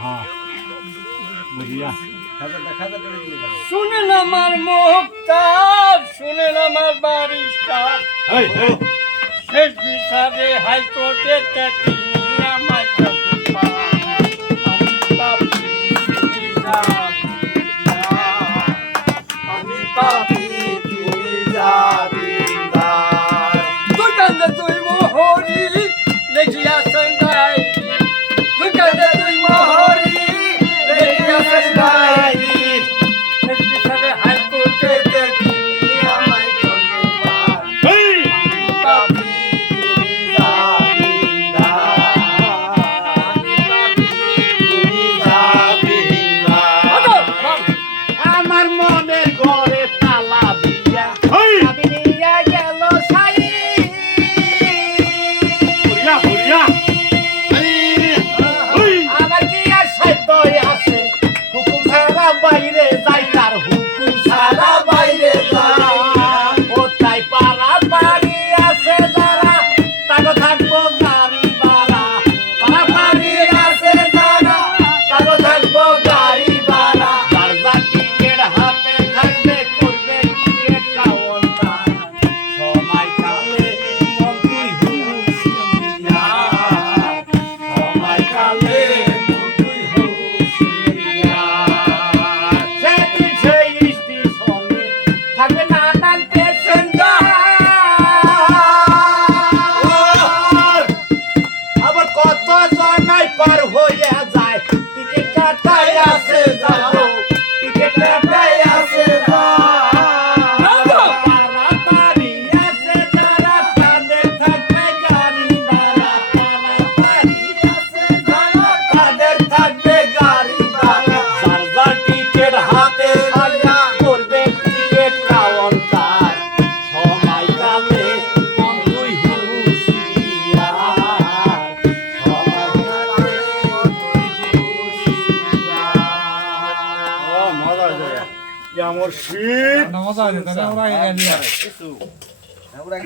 हाँ बढ़िया শুনেন আমার মুক্তার, শুনেন আমার বারিস্টার, শেষ বিচারে হাইকোর্টে আমায় আমি পাপি তুমি জামিনদার তুই কান্দে তুই মোহরি লেখিয়াছেন ডায়েরি তুই কান্দে তুই মোহরি লেখিয়াছেন ডায়েরি শেষ বিচারে হাইকোর্টে আমায় করবে পার পাপি তুমি জামিনদার আমি পাপি তুমি জামিনদার আমার মনে ঘরে তালা দিয়া আমি নিয়ে গেল সাই বুড়িয়া বুড়িয়া আমার কি আর সাধ্য আছে হুকুম ছাড়া বাইরে যাই তার হুকুম ছাড়া বাইরে যাই ও তাই পাড়া বাড়ি আছে যারা তাকে থাকবো গাড়ি ভাড়া পাড়া বাড়ি আছে যারা তাকে থাকবো গাড়ি ভাড়া তার টিকেট হাতে থাকবে করবে টিকেট কাউন্টার সময় কালে মন্ত্রী হুশিয়া সময় কালে মন্ত্রী হুশিয়া সেদিন সেই স্টেশনে থাকবে নানান প্যাসেঞ্জার আবার কত জনাই পার হয়ে যায় টিকিট কাটাই আছে যাও টিকিট কাটাই আছে পাড়াপাড়ি আছে যারা তাদের থাকবে গাড়ি ভাড়া পাড়াপাড়ি আছে যারা তাদের থাকবে গাড়ি ভাড়া যার যার টিকিট হাতে থাকা করবে টিকিট কাউন্টার সময় কালে মন্ত্রী হুশিয়ার সময় কালে মন্ত্রী হুশিয়ার মজা হয়ে যায় আমার শীত মজা আছে তাহলে আমরা